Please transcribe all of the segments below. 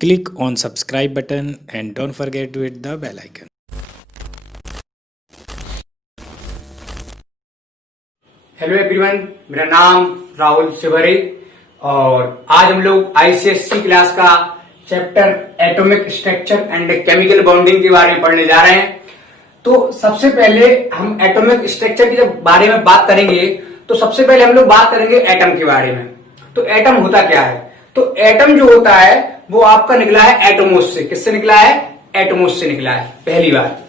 Click on subscribe button and don't forget to hit the bell icon. Hello everyone, मेरा नाम राहुल सिवरे और आज हम लोग आईसीएससी क्लास का chapter atomic structure and chemical bonding के बारे में पढ़ने जा रहे हैं। तो सबसे पहले हम एटॉमिक स्ट्रक्चर के जब बारे में बात करेंगे तो सबसे पहले हम लोग बात करेंगे एटम के बारे में। तो एटम होता क्या है? तो एटम जो होता है वो आपका निकला है एटमोस से। किससे निकला है? एटमोस से निकला है, पहली बात।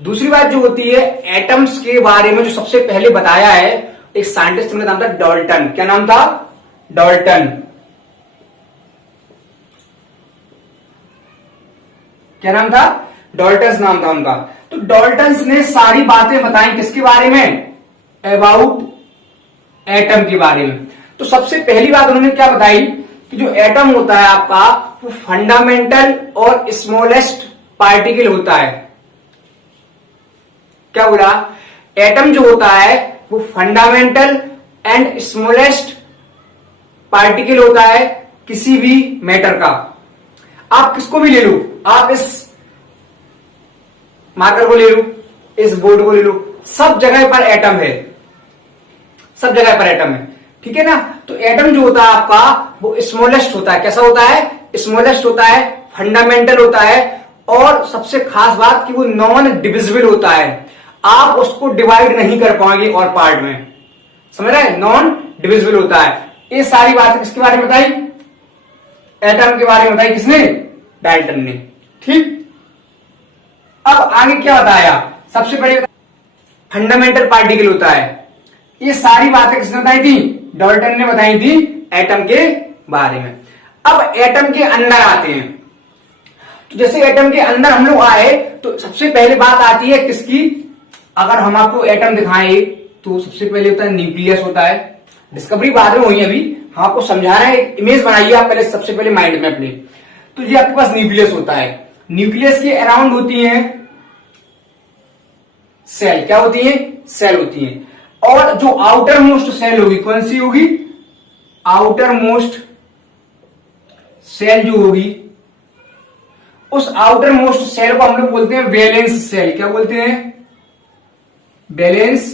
दूसरी बात जो होती है, एटम्स के बारे में जो सबसे पहले बताया है एक साइंटिस्ट, उनका नाम था डाल्टन। क्या नाम था? डाल्टन। क्या नाम था? डाल्टन नाम था उनका। तो डाल्टन ने सारी बातें बताई किसके बारे में? अबाउट एटम के बारे में। तो सबसे पहली बात उन्होंने क्या बताई कि जो एटम होता है आपका वो फंडामेंटल और स्मॉलेस्ट पार्टिकल होता है। क्या बोला? एटम जो होता है वो फंडामेंटल एंड स्मॉलेस्ट पार्टिकल होता है किसी भी मैटर का। आप किसको भी ले लो, आप इस मार्कर को ले लो, इस बोर्ड को ले लो, सब जगह पर एटम है, सब जगह पर एटम है। ठीक है ना? तो एटम जो होता है आपका वो स्मॉलेस्ट होता है। कैसा होता है? स्मॉलेस्ट होता है, फंडामेंटल होता है और सबसे खास बात कि वो नॉन डिविजिबल होता है। आप उसको डिवाइड नहीं कर पाएंगे और पार्ट में, समझ रहे हैं? नॉन डिविजिबल होता है। ये सारी बातें किसके बारे में बताई? एटम के बारे में बताई। किसने? डाल्टन ने। ठीक। अब आगे क्या बताया? सबसे पहले फंडामेंटल पार्टिकल होता है। ये सारी बातें किसने बताई थी? डाल्टन ने बताई थी एटम के बारे में। अब एटम के अंदर आते हैं। तो जैसे एटम के अंदर हम लोग आए तो सबसे पहले बात आती है किसकी? अगर हम आपको एटम दिखाएं तो सबसे पहले होता है न्यूक्लियस होता है। डिस्कवरी बाद में हुई है, अभी हम आपको समझा रहे हैं। इमेज बनाइए आप पहले, सबसे पहले माइंड में अपने। तो ये आपके पास न्यूक्लियस होता है। न्यूक्लियस के अराउंड होती है सेल। क्या होती है? सेल होती है। और जो आउटर मोस्ट सेल होगी, कौन सी होगी? आउटर मोस्ट सेल जो होगी, उस आउटर मोस्ट सेल को हम लोग बोलते हैं वैलेंस सेल। क्या बोलते हैं? Valence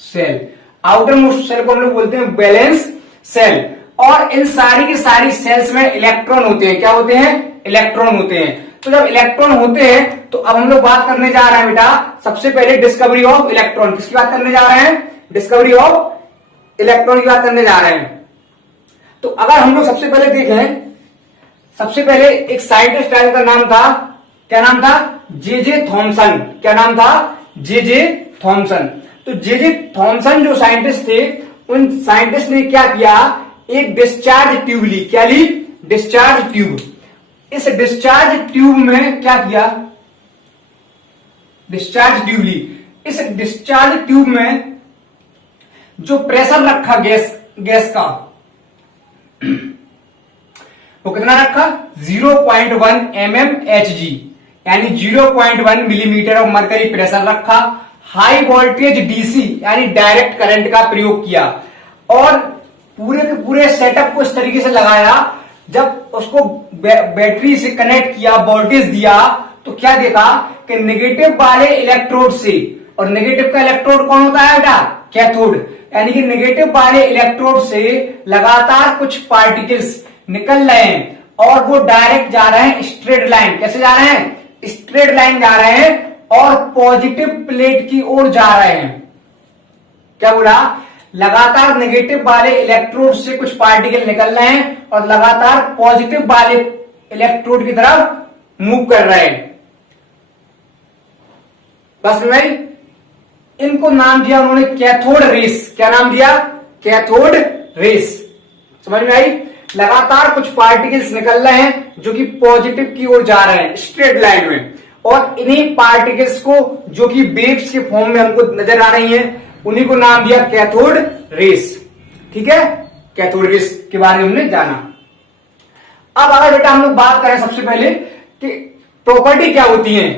shell. Outermost shell को हम लोग बोलते हैं वैलेंस सेल। और इन सारी की सारी सेल्स में इलेक्ट्रॉन होते हैं। क्या होते हैं? इलेक्ट्रॉन होते हैं। तो जब इलेक्ट्रॉन होते हैं तो अब हम लोग बात करने जा रहे हैं बेटा सबसे पहले डिस्कवरी ऑफ इलेक्ट्रॉन। किसकी बात करने जा रहे हैं? डिस्कवरी ऑफ इलेक्ट्रॉन की बात करने जा रहे हैं। तो अगर हम लोग सबसे पहले देखें, सबसे पहले एक साइंटिस्ट टाइम का नाम था, क्या नाम था? J Thomson. क्या नाम था? J Thomson. तो जे थॉमसन जो साइंटिस्ट थे, उन साइंटिस्ट ने क्या किया? एक डिस्चार्ज ट्यूब ली। क्या ली? Discharge tube. इस डिस्चार्ज ट्यूब में क्या किया? डिस्चार्ज ट्यूब ली। इस डिस्चार्ज ट्यूब में जो प्रेशर रखा गैस का, वो कितना रखा? 0.1 mmHg, यानी 0.1 मिलीमीटर ऑफ मरकरी प्रेशर रखा। हाई वोल्टेज डीसी यानी डायरेक्ट करंट का प्रयोग किया और पूरे के पूरे सेटअप को इस तरीके से लगाया। जब उसको बैटरी से कनेक्ट किया, वोल्टेज दिया, तो क्या देखा कि नेगेटिव वाले इलेक्ट्रोड से, और नेगेटिव का इलेक्ट्रोड कौन होता है बेटा? कैथोड। यानी कि नेगेटिव वाले इलेक्ट्रोड से लगातार कुछ पार्टिकल्स निकल रहे हैं और वो डायरेक्ट जा रहे हैं स्ट्रेट लाइन। कैसे जा रहे हैं? स्ट्रेट लाइन जा रहे हैं और पॉजिटिव प्लेट की ओर जा रहे हैं। क्या बोला? लगातार नेगेटिव वाले इलेक्ट्रोड से कुछ पार्टिकल निकल रहे हैं और लगातार पॉजिटिव वाले इलेक्ट्रोड की तरफ मूव कर रहे हैं। बस में इनको नाम दिया उन्होंने कैथोड रेस। क्या नाम दिया? Cathode rays. समझ में आई? लगातार कुछ पार्टिकल्स निकल रहे हैं जो कि पॉजिटिव की ओर जा रहे हैं स्ट्रेट लाइन में, और इन्हीं पार्टिकल्स को जो कि वेव्स के फॉर्म में हमको नजर आ रही हैं, उन्हीं को नाम दिया कैथोड रेस। ठीक है? कैथोड रेस के बारे में हमने जाना। अब अगर बेटा हम लोग बात करें सबसे पहले कि प्रॉपर्टी क्या होती है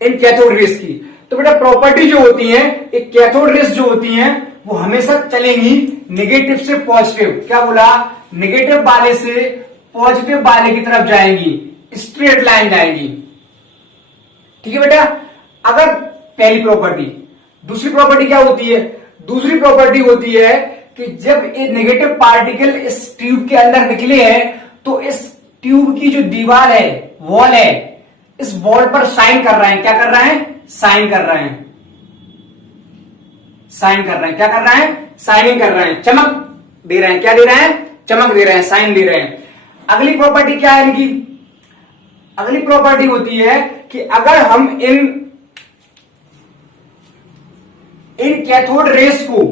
इन कैथोड रेस की, तो बेटा प्रॉपर्टी जो होती है, एक कैथोड रेस जो होती है वो हमेशा चलेंगी नेगेटिव से पॉजिटिव। क्या बोला? नेगेटिव वाले से पॉजिटिव वाले की तरफ जाएंगी, स्ट्रेट लाइन जाएंगी। ठीक है बेटा, अगर पहली प्रॉपर्टी। दूसरी प्रॉपर्टी क्या होती है? दूसरी प्रॉपर्टी होती है कि जब ये नेगेटिव पार्टिकल इस ट्यूब के अंदर निकले हैं तो इस ट्यूब की जो दीवार है, वॉल है, इस वॉल पर शाइन कर रहे हैं। क्या कर रहे हैं? शाइन कर रहे हैं। साइन कर रहे हैं। क्या कर रहे हैं? साइनिंग कर रहे हैं, चमक दे रहे हैं। क्या दे रहे हैं? चमक दे रहे हैं, साइन दे रहे हैं। अगली प्रॉपर्टी क्या है इनकी? अगली प्रॉपर्टी होती है कि अगर हम इन कैथोड रेस को,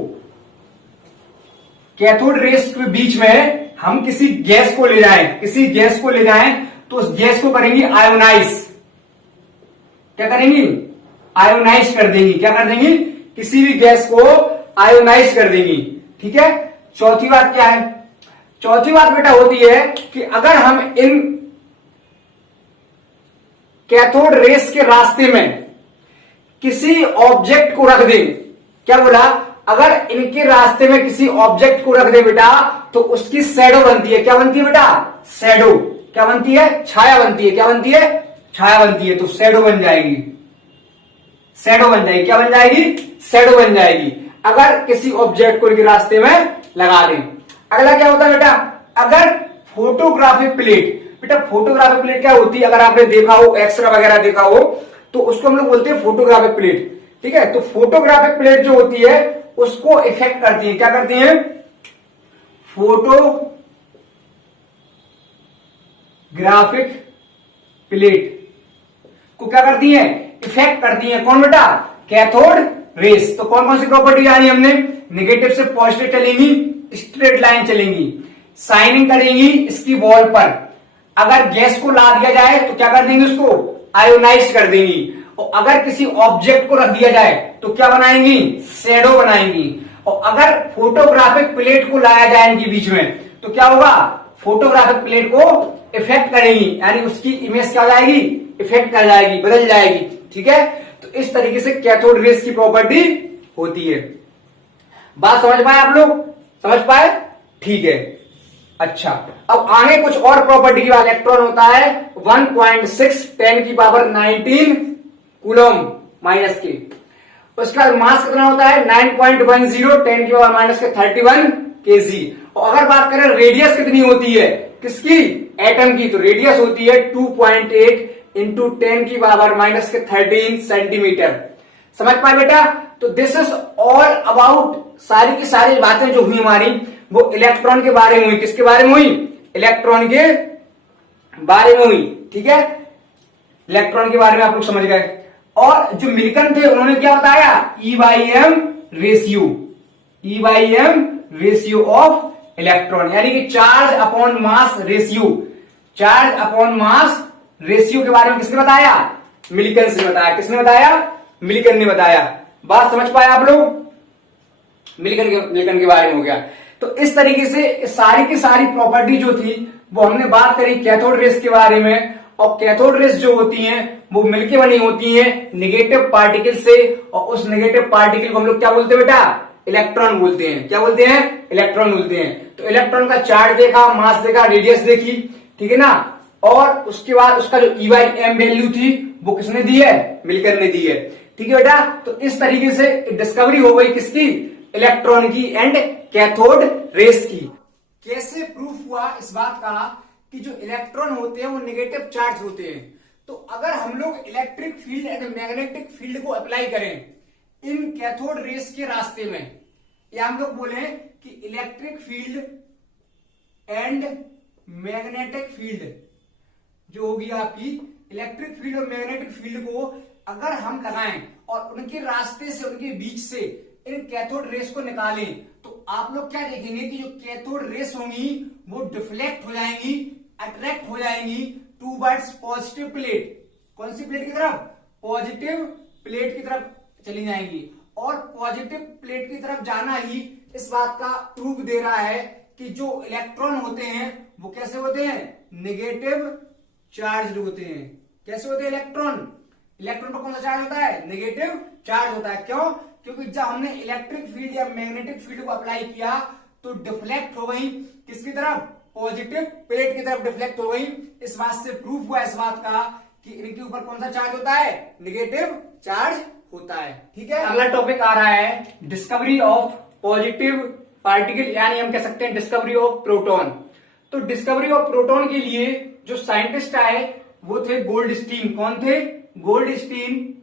कैथोड रेस के बीच में हम किसी गैस को ले जाएं, किसी गैस को ले जाएं तो उस गैस को करेंगे आयोनाइज। क्या करेंगी? आयोनाइज कर देंगी। क्या कर देंगी? किसी भी गैस को आयोनाइज कर देंगी। ठीक है। चौथी बात क्या है? चौथी बात बेटा होती है कि अगर हम इन कैथोड रेस के रास्ते में किसी ऑब्जेक्ट को रख दें। क्या बोला? अगर इनके रास्ते में किसी ऑब्जेक्ट को रख दे बेटा तो उसकी शैडो बनती है। क्या बनती है बेटा? शैडो। क्या बनती है? छाया बनती है। क्या बनती है? छाया बनती है। तो शैडो बन जाएगी, शैडो बन जाएगी। क्या बन जाएगी? शैडो बन जाएगी अगर किसी ऑब्जेक्ट को इनके रास्ते में लगा दें। अगला क्या होता है बेटा? अगर फोटोग्राफिक प्लेट, बेटा फोटोग्राफिक प्लेट क्या होती है? अगर आपने देखा हो, एक्सरे वगैरह देखा हो, तो उसको हम लोग बोलते हैं फोटोग्राफिक प्लेट। ठीक है। तो फोटोग्राफिक प्लेट जो होती है उसको इफेक्ट करती है। क्या करती है? फोटोग्राफिक प्लेट को क्या करती है? इफेक्ट करती है। कौन बेटा? Cathode rays. तो कौन कौन सी प्रॉपर्टी जानी हमने? नेगेटिव से पॉजिटिव चलेंगी, स्ट्रेट लाइन चलेंगी, साइनिंग करेंगी इसकी वॉल पर। अगर गैस को ला दिया जाए तो क्या कर देंगे? उसको आयोनाइज कर देंगी। और अगर किसी ऑब्जेक्ट को रख दिया जाए तो क्या बनाएंगी? शैडो बनाएंगी। और अगर फोटोग्राफिक प्लेट को लाया जाए इनके बीच में तो क्या होगा? फोटोग्राफिक प्लेट को इफेक्ट करेंगी, यानी उसकी इमेज क्या हो जाएगी? इफेक्ट कर जाएगी, बदल जाएगी। ठीक है। तो इस तरीके से कैथोड रेस की प्रॉपर्टी होती है। बात समझ पाए आप लोग? समझ पाए? ठीक है। अच्छा, अब आगे कुछ और प्रॉपर्टी की बात। इलेक्ट्रॉन होता है 1.6 10 की पावर 19 कूलम माइनस के। उसका मास कितना होता है? 9.10 10 की पावर माइनस के 31 kg। और अगर बात करें रेडियस कितनी होती है किसकी? एटम की। तो रेडियस होती है 2.8 इंटू 10 की पावर माइनस के 13 सेंटीमीटर। समझ पाए बेटा? तो दिस इज ऑल अबाउट, सारी की सारी बातें जो हुई हमारी वो इलेक्ट्रॉन के बारे में हुई। किसके बारे में हुई? इलेक्ट्रॉन के बारे में हुई। ठीक है। इलेक्ट्रॉन के बारे में आप लोग समझ गए। और जो मिल्कन थे उन्होंने क्या बताया? E/m ratio, E/m ratio of electron, यानी कि charge upon mass ratio. Charge upon mass ratio के बारे में किसने बताया? मिल्कन से बताया। किसने बताया? मिल्कन ने बताया। बात समझ पाए आप लोग? मिल्कन के बारे में हो गया। तो इस तरीके से सारी की सारी प्रॉपर्टी जो थी वो हमने बात करी कैथोड रेस के बारे में। और कैथोड रेस जो होती हैं वो मिलके बनी होती हैं नेगेटिव पार्टिकल से। और उस नेगेटिव पार्टिकल को हम लोग क्या बोलते हैं बेटा? इलेक्ट्रॉन बोलते हैं। क्या बोलते हैं? इलेक्ट्रॉन बोलते हैं। तो इलेक्ट्रॉन का चार्ज देखा, मास देखा, रेडियस देखी। ठीक है ना। और उसके बाद उसका जो E/m वैल्यू थी वो किसने दी है? मिल्कन ने दी है। ठीक है बेटा। तो इस तरीके से डिस्कवरी हो गई किसकी? इलेक्ट्रॉन की एंड कैथोड रेस की। कैसे प्रूफ हुआ इस बात का कि जो इलेक्ट्रॉन होते हैं वो नेगेटिव चार्ज होते हैं। तो अगर हम लोग electric field and magnetic field को अप्लाई करें इन कैथोड रेस के रास्ते में, या हम लोग बोले कि electric field and magnetic field जो होगी आपकी, इलेक्ट्रिक फील्ड और मैग्नेटिक फील्ड को अगर हम लगाएं और उनके रास्ते से, उनके बीच से इन कैथोड रेस को निकालें तो आप लोग क्या देखेंगे कि जो कैथोड रेस होंगी वो डिफ्लेक्ट हो जाएंगी, अट्रैक्ट हो जाएंगी टूवर्ड्स पॉजिटिव प्लेट। कौन सी प्लेट की तरफ? पॉजिटिव प्लेट की तरफ चली जाएंगी। और पॉजिटिव प्लेट की तरफ जाना ही इस बात का प्रूफ दे रहा है कि जो इलेक्ट्रॉन होते हैं वो कैसे होते हैं? नेगेटिव चार्ज होते हैं। कैसे होते हैं इलेक्ट्रॉन? इलेक्ट्रॉन पर कौन सा चार्ज होता है? नेगेटिव चार्ज होता है। क्यों? क्योंकि जब हमने इलेक्ट्रिक फील्ड या मैग्नेटिक फील्ड को अप्लाई किया तो डिफ्लेक्ट हो गई किसकी तरफ? पॉजिटिव प्लेट की तरफ डिफ्लेक्ट हो गई। इस बात से प्रूफ हुआ इस बात का कि इनके ऊपर कौन सा चार्ज होता है, नेगेटिव चार्ज होता है। ठीक है, अगला टॉपिक आ रहा है डिस्कवरी ऑफ पॉजिटिव पार्टिकल, यानी हम कह सकते हैं डिस्कवरी ऑफ प्रोटॉन। तो डिस्कवरी ऑफ प्रोटॉन के लिए जो साइंटिस्ट आए वो थे गोल्डस्टीन। कौन थे, गोल्डस्टीन।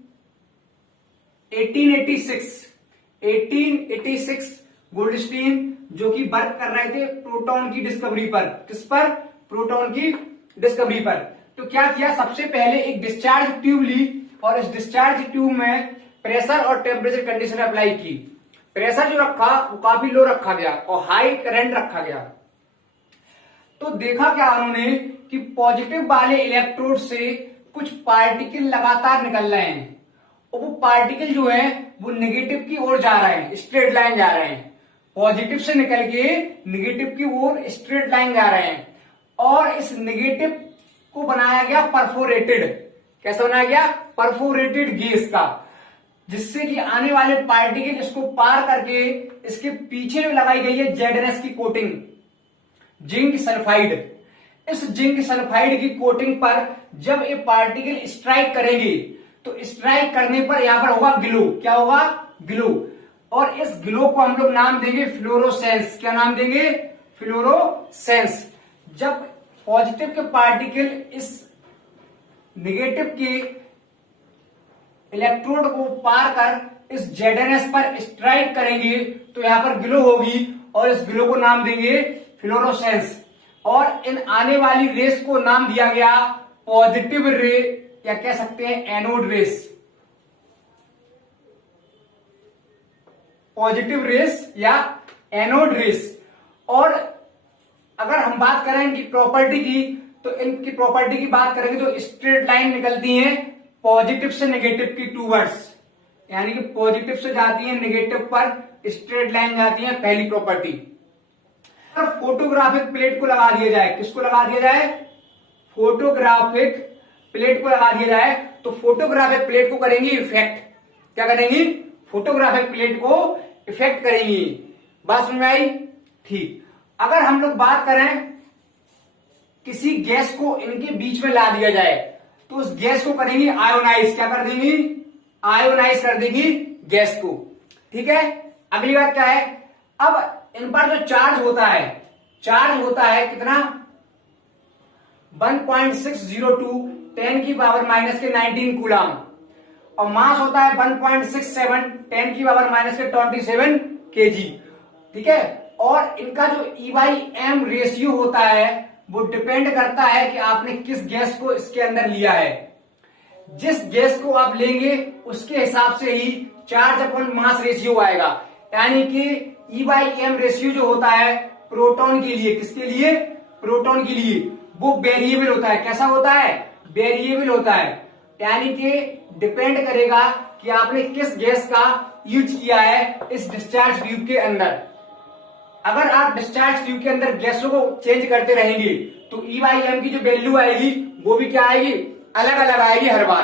1886 गोल्डस्टीन जो कि वर्क कर रहे थे प्रोटॉन की डिस्कवरी पर। किस पर, प्रोटॉन की डिस्कवरी पर। तो क्या किया, सबसे पहले एक डिस्चार्ज ट्यूब ली और इस डिस्चार्ज ट्यूब में प्रेशर और टेम्परेचर कंडीशन अप्लाई की। प्रेशर जो रखा वो काफी लो रखा गया और हाई करंट रखा गया। तो देखा क्या उन्होंने कि पॉजिटिव वाले इलेक्ट्रोड से कुछ पार्टिकल लगातार निकल रहे हैं और वो पार्टिकल जो है वो नेगेटिव की ओर जा रहे हैं, स्ट्रेट लाइन जा रहे हैं। पॉजिटिव से निकल के नेगेटिव की ओर स्ट्रेट लाइन जा रहे हैं और इस नेगेटिव को बनाया गया परफोरेटेड। कैसा बनाया गया, परफोरेटेड गैस का, जिससे कि आने वाले पार्टिकल इसको पार करके इसके पीछे जो लगाई गई है जेडएनएस की कोटिंग, जिंक सल्फाइड। इस जिंक सल्फाइड की कोटिंग पर जब ये पार्टिकल स्ट्राइक करेंगे तो स्ट्राइक करने पर यहां पर होगा ग्लो। क्या होगा, ग्लो। और इस ग्लो को हम लोग नाम देंगे फ्लोरोसेंस। क्या नाम देंगे, फ्लोरोसेंस। जब पॉजिटिव के पार्टिकल इस नेगेटिव के इलेक्ट्रोड को पार कर इस जेडएनएस पर स्ट्राइक करेंगे तो यहां पर ग्लो होगी और इस ग्लो को नाम देंगे फ्लोरोसेंस। और इन आने वाली रेस को नाम दिया गया पॉजिटिव रे, या कह सकते हैं एनोड रेस। पॉजिटिव रेस या एनोड रेस। और अगर हम बात करें इनकी प्रॉपर्टी की तो इनकी प्रॉपर्टी की बात करेंगे तो स्ट्रेट लाइन निकलती है पॉजिटिव से नेगेटिव की टूवर्ड्स, यानी कि पॉजिटिव से जाती है नेगेटिव पर स्ट्रेट लाइन जाती है, पहली प्रॉपर्टी। और फोटोग्राफिक प्लेट को लगा दिया जाए, किसको लगा दिया जाए, फोटोग्राफिक प्लेट को लगा दिया जाए तो फोटोग्राफिक प्लेट को करेंगी इफेक्ट। क्या करेंगी, फोटोग्राफिक प्लेट को इफेक्ट करेंगी। बात समझ में आई, ठीक। अगर हम लोग बात करें किसी गैस को इनके बीच में ला दिया जाए तो उस गैस को करेंगी आयोनाइज। क्या कर देंगी, आयोनाइज कर देंगी गैस को। ठीक है, अगली बात क्या है, अब इन पर जो चार्ज होता है कितना, 1.602 10 की पावर माइनस के 19 कूलम, और मास होता है 1.67 10 की पावर माइनस के 27 केजी। ठीक है, और इनका जो E/M रेशियो होता है वो डिपेंड करता है कि आपने किस गैस को इसके अंदर लिया है। जिस गैस को आप लेंगे उसके हिसाब से ही चार्ज अपॉन मास रेशियो आएगा। यानी कि E/M रेशियो जो होता है प्रोटॉन के लिए, किसके लिए, प्रोटॉन के लिए, वो वेरिएबल होता है। कैसा होता है, वेरिएबल होता है। यानी कि डिपेंड करेगा कि आपने किस गैस का यूज किया है इस डिस्चार्ज ट्यूब के अंदर। अगर आप डिस्चार्ज ट्यूब के अंदर गैसों को चेंज करते रहेंगे तो E/M की जो वैल्यू आएगी वो भी क्या आएगी, अलग अलग आएगी हर बार।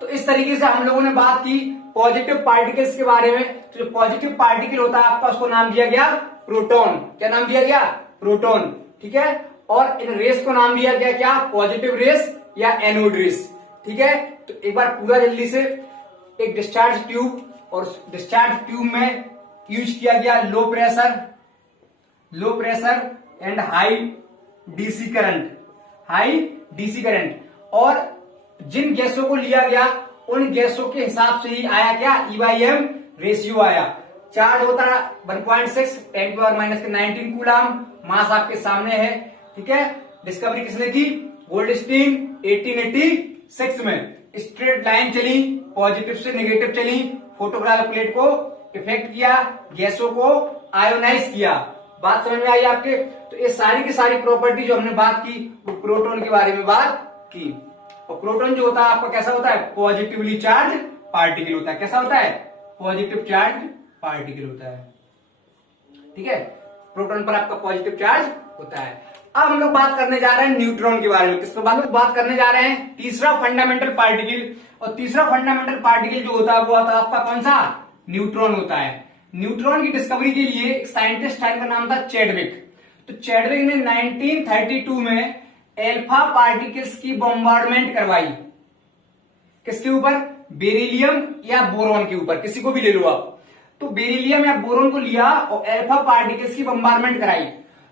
तो इस तरीके से हम लोगों ने बात की पॉजिटिव पार्टिकल्स के बारे में। तो जो पॉजिटिव पार्टिकल होता है आपका उसको नाम दिया गया प्रोटॉन। क्या नाम दिया गया, प्रोटॉन। ठीक है, और इन रेस को नाम दिया गया क्या, पॉजिटिव रेस या एनोड रेस। ठीक है, तो एक बार पूरा जल्दी से, एक डिस्चार्ज ट्यूब, और डिस्चार्ज ट्यूब में यूज किया गया low pressure and high DC current. और जिन गैसों को लिया गया उन गैसों के हिसाब से ही आया क्या, E/M रेशियो आया। चार्ज होता है 1.6 10 की पावर माइनस के 19 कूलम, मास आपके सामने है। ठीक है, डिस्कवरी किसने की, गोल्डस्टीन 1886 में। स्ट्रेट लाइन चली, पॉजिटिव से नेगेटिव चली, फोटोग्राफ प्लेट को इफेक्ट किया, गैसों को आयोनाइज किया। बात समझ में आई आपके। तो ये सारी की सारी प्रॉपर्टी जो हमने बात की वो प्रोटॉन के बारे में बात की। और प्रोटॉन जो होता है आपका कैसा होता है, पॉजिटिवली चार्ज पार्टिकल होता है। कैसा होता है, पॉजिटिव चार्ज पार्टिकल होता है। ठीक है, प्रोटॉन पर आपका पॉजिटिव चार्ज होता है। अब हम लोग बात करने जा रहे हैं न्यूट्रॉन के बारे में। किस पर बात करने जा रहे हैं, तीसरा फंडामेंटल पार्टिकल। और तीसरा फंडामेंटल पार्टिकल जो होता है वो आता है आपका कौन सा, न्यूट्रॉन होता है। न्यूट्रॉन की डिस्कवरी के लिए एक साइंटिस्ट था, इनका नाम था चैडविक। तो चैडविक ने 1932 में एल्फा पार्टिकल्स की बॉम्बार्डमेंट करवाई। किसके ऊपर? बेरिलियम या बोरॉन के ऊपर, किसी को भी ले लो आप। तो बेरिलियम या बोरॉन को लिया और एल्फा पार्टिकल्स की बॉम्बार्डमेंट कराई।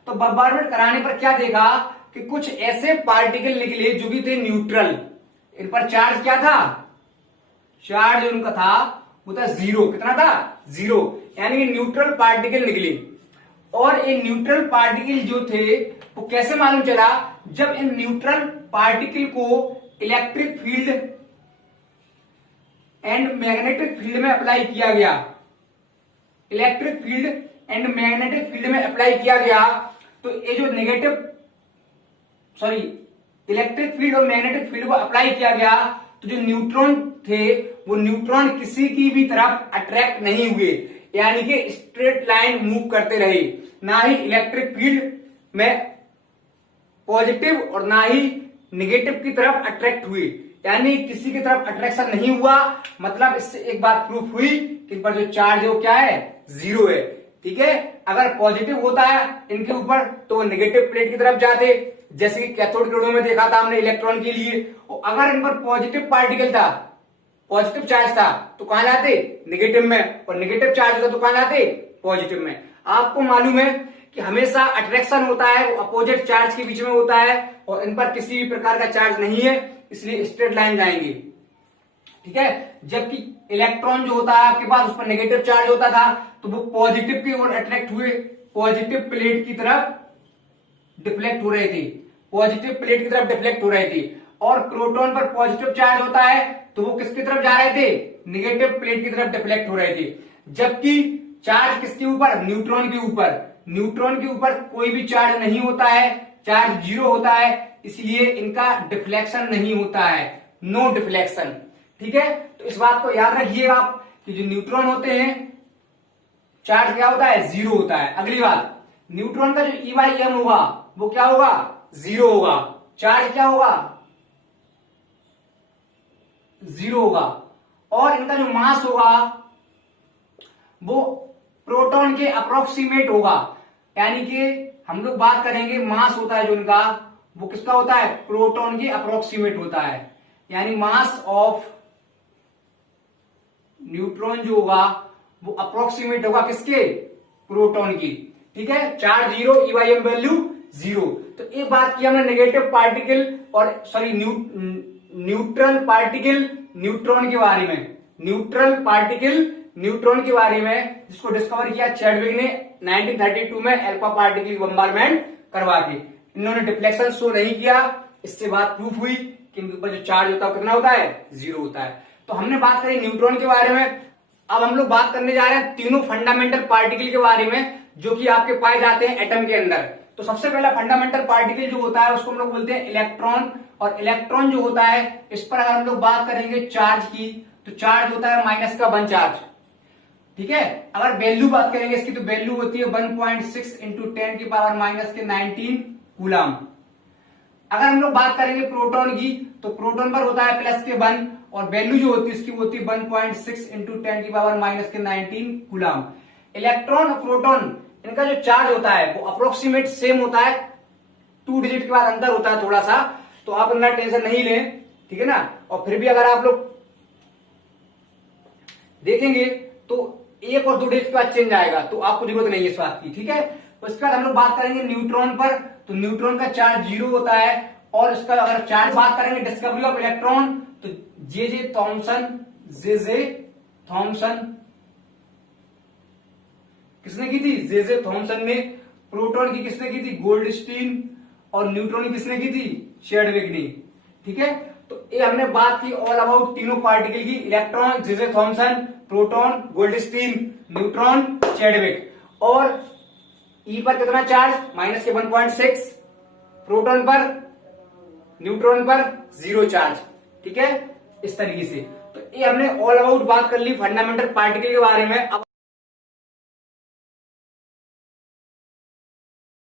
तो बॉम्बार्डमेंट कराने पर क्या देखा कि कुछ ऐसे पार्टिकल निकले जो भी थे न्यूट्रल। इन पर चार्ज क्या था? चार्ज उनका था वो था जीरो। कितना था? जीरो। यानी कि न्यूट्रल पार्टिकल निकले। और ये न्यूट्रल पार्टिकल जो थे वो कैसे मालूम चला? जब इन न्यूट्रल पार्टिकल को electric field and magnetic field में अप्लाई किया गया, electric field and magnetic field में अप्लाई किया गया, तो ये जो इलेक्ट्रिक फील्ड और मैग्नेटिक फील्ड को अप्लाई किया गया, तो जो न्यूट्रॉन थे वो न्यूट्रॉन किसी की भी तरफ अट्रैक्ट नहीं हुए, यानी कि स्ट्रेट लाइन मूव करते रहे। ना ही इलेक्ट्रिक फील्ड में पॉजिटिव और ना ही निगेटिव की तरफ अट्रैक्ट हुए, यानी किसी की तरफ अट्रैक्शन नहीं हुआ। मतलब इससे एक बात प्रूफ हुई कि इन पर जो चार्ज है वो क्या है? जीरो है। ठीक है, अगर पॉजिटिव होता है इनके ऊपर तो वो निगेटिव प्लेट की तरफ जाते, जैसे कि कैथोड किरणों में देखा था हमने इलेक्ट्रॉन के लिए। और अगर इन पर पॉजिटिव पार्टिकल था, पॉजिटिव चार्ज था, तो कहां जाते? निगेटिव में। और निगेटिव चार्ज था तो कहां जाते? पॉजिटिव में। आपको मालूम है कि हमेशा अट्रैक्शन होता है वो अपोजिट चार्ज के बीच में होता है, और इन पर किसी भी प्रकार का चार्ज नहीं है, इसलिए स्ट्रेट लाइन जाएंगे। ठीक है, जबकि इलेक्ट्रॉन जो होता है आपके पास उस पर नेगेटिव चार्ज होता था, तो वो पॉजिटिव की ओर अट्रैक्ट हुए, पॉजिटिव प्लेट की तरफ डिफ्लेक्ट हो रहे थे, पॉजिटिव प्लेट की तरफ डिफ्लेक्ट हो रहे थे। और प्रोटॉन पर पॉजिटिव चार्ज होता है तो वो किसकी तरफ जा रहे थे? निगेटिव प्लेट की तरफ डिफ्लेक्ट हो रहे थे। जबकि चार्ज किसके ऊपर? न्यूट्रॉन के ऊपर। न्यूट्रॉन के ऊपर कोई भी चार्ज नहीं होता है, चार्ज जीरो होता है, इसलिए इनका डिफ्लेक्शन नहीं होता है, नो डिफ्लेक्शन। ठीक है, तो इस बात को याद रखिएगा आप कि जो न्यूट्रॉन होते हैं चार्ज क्या होता है? जीरो होता है। अगली बात, न्यूट्रॉन का जो E/m होगा वो क्या होगा? जीरो होगा। चार्ज क्या होगा? जीरो होगा। और इनका जो मास होगा वो प्रोटॉन के अप्रोक्सीमेट होगा, यानी कि हम लोग बात करेंगे मास होता है जो इनका वो किसका होता है? प्रोटॉन के अप्रोक्सीमेट होता है। यानी मास ऑफ न्यूट्रॉन जो होगा वो अप्रोक्सीमेट होगा किसके? प्रोटॉन की। ठीक है, charge zero, E/m value zero. तो एक बात की हमने नेगेटिव पार्टिकल और न्यूट्रल पार्टिकल न्यूट्रॉन के बारे में, न्यूट्रल पार्टिकल न्यूट्रॉन के बारे में, जिसको डिस्कवर किया चैडविक ने 1932 में एल्फा पार्टिकल की बॉम्बार्डमेंट करवा के। इन्होंने डिफ्लेक्शन शो नहीं किया, इससे बात प्रूफ हुई कि इनके ऊपर जो चार्ज होता है कितना होता है? जीरो होता है। तो हमने बात करी न्यूट्रॉन के बारे में। अब हम लोग बात करने जा रहे हैं तीनों फंडामेंटल पार्टिकल के बारे में जो कि आपके पाए जाते हैं एटम के अंदर। तो सबसे पहला फंडामेंटल पार्टिकल जो होता है उसको हम लोग बोलते हैं इलेक्ट्रॉन। और इलेक्ट्रॉन जो होता है इस पर अगर हम लोग बात करेंगे चार्ज की, तो चार्ज होता है माइनस का 1 चार्ज। ठीक है, अगर वैल्यू बात करेंगे इसकी तो वैल्यू होती है 1.6 इंटू 10 की पावर माइनस के 19 कूलम। अगर हम लोग बात करेंगे प्रोटॉन की, तो प्रोटॉन पर होता है प्लस के 1, और वैल्यू जो होती है इसकी होती है 1.6 इंटू 10 की पावर माइनस के 19 कूलम। इलेक्ट्रॉन और प्रोटॉन इनका जो चार्ज होता है वो अप्रोक्सीमेट सेम होता है, 2 डिजिट के बाद अंतर होता है थोड़ा सा, तो आप इतना टेंशन नहीं लें। ठीक है ना। और फिर भी अगर आप लोग देखेंगे तो 1 और 2 डिजिट के बाद चेंज आएगा, तो आपको जरूरत नहीं है इस बात की। ठीक है, उसके बाद हम लोग बात करेंगे न्यूट्रॉन पर, तो न्यूट्रॉन का चार्ज जीरो होता है। और इसका अगर चार्ज बात करेंगे डिस्कवरी ऑफ इलेक्ट्रॉन, तो जे थॉमसन किसने की थी? जे थॉमसन ने। प्रोटॉन की किसने की थी? गोल्डस्टीन। और न्यूट्रॉन की किसने की थी? चैडविक ने। ठीक है, तो ये हमने बात की ऑल अबाउट तीनों पार्टिकल की, electron J Thomson, proton Goldstein, neutron Chadwick. और ई पर कितना चार्ज? माइनस के 1.6, प्रोटॉन पर न्यूट्रॉन पर जीरो चार्ज। ठीक है, इस तरीके से। तो ये हमने ऑल अबाउट बात कर ली फंडामेंटल पार्टिकल के बारे में। अब